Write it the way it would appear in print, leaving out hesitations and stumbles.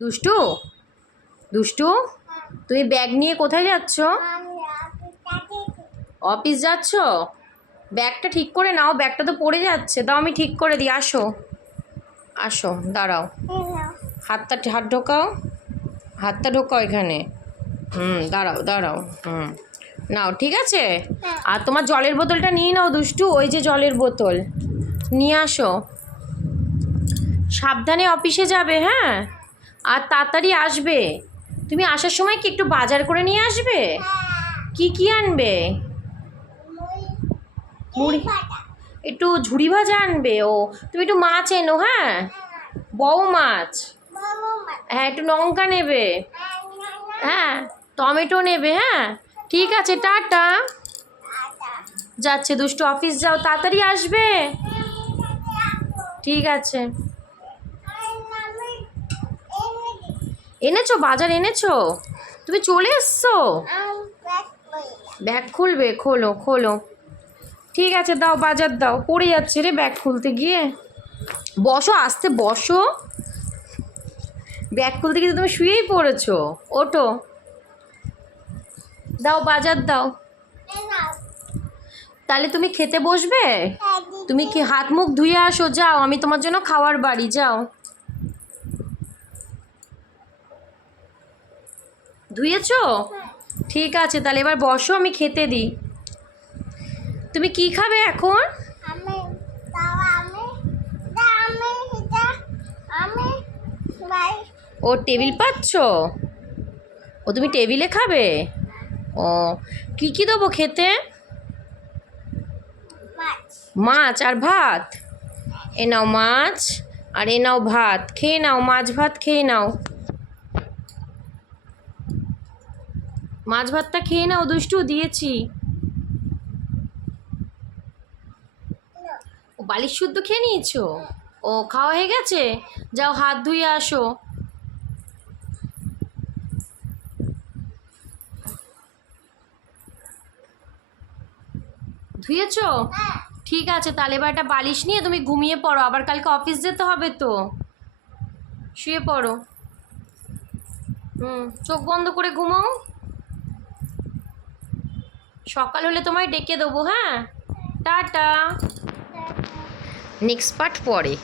দুষ্টু, দুষ্টু, তুমি ব্যাগ নিয়ে কোথায় যাচ্ছ? অফিস যাচ্ছ? ব্যাগটা ঠিক করে নাও, ব্যাগটা তো পড়ে যাচ্ছে। দাও আমি ঠিক করে দিই। আসো, আসো, দাঁড়াও। হাত ঢোকাও, হাতটা ঢোকাও এখানে। দাঁড়াও দাঁড়াও। নাও, ঠিক আছে। আর তোমার জলের বোতলটা নিয়ে নাও দুষ্টু, ওই যে জলের বোতল নিয়ে আসো। সাবধানে অফিসে যাবে, হ্যাঁ? আর তাড়াতাড়ি আসবে। তুমি আসার সময় কি একটু বাজার করে নিয়ে আসবে? কি কি আনবে? মুড়ি, একটু ঝুড়ি ভাজা আনবে। ও, তুমি একটু মাছ এনো, হ্যাঁ? বউ মাছ, হ্যাঁ, একটু লঙ্কা নেবে, হ্যাঁ, টমেটো নেবে, হ্যাঁ। ঠিক আছে, টাটা। যাচ্ছে দুষ্টু, অফিস যাও, তাড়াতাড়ি আসবে। ঠিক আছে। এনেছো, বাজার এনেছো? তুমি চলে এসছো? ব্যাগ খুলবে? খোলো খোলো। ঠিক আছে, দাও বাজার দাও। পড়ে যাচ্ছে রে ব্যাগ খুলতে গিয়ে। বসো, আস্তে বসো। ব্যাগ খুলতে গিয়ে তুমি শুয়েই পড়েছো। ওঠো, দাও বাজার দাও। তাহলে তুমি খেতে বসবে? তুমি কি হাত মুখ ধুয়ে আসো, যাও, আমি তোমার জন্য খাওয়ার বাড়ি, যাও। ধুয়েছো? ঠিক আছে, তাহলে এবার বসো, আমি খেতে দিই। তুমি কি খাবে এখন? ও, টেবিল পাচ্ছ? ও, তুমি টেবিলে খাবে? ও, কি কি দেবো খেতে? মাছ আর ভাত? এ নাও মাছ, আর এ নাও ভাত, খেয়ে নাও, মাছ ভাত খেয়ে নাও। মাছ ভাতটা খেয়ে নাও দুষ্টু, দিয়েছি। ও, বালিশ শুদ্ধ খেয়ে নিয়েছো? ও, খাওয়া হয়ে গেছে? যাও হাত ধুয়ে আসো। ধুয়েছো? ঠিক আছে, তাহলে এবার একটা বালিশ নিয়ে তুমি ঘুমিয়ে পড়ো, আবার কালকে অফিস যেতে হবে তো। শুয়ে পড়ো। চোখ বন্ধ করে ঘুমাও। সকাল হলে তোমায় ডেকে দেবো, হ্যাঁ? টাটা। নেক্সট পার্ট পরে।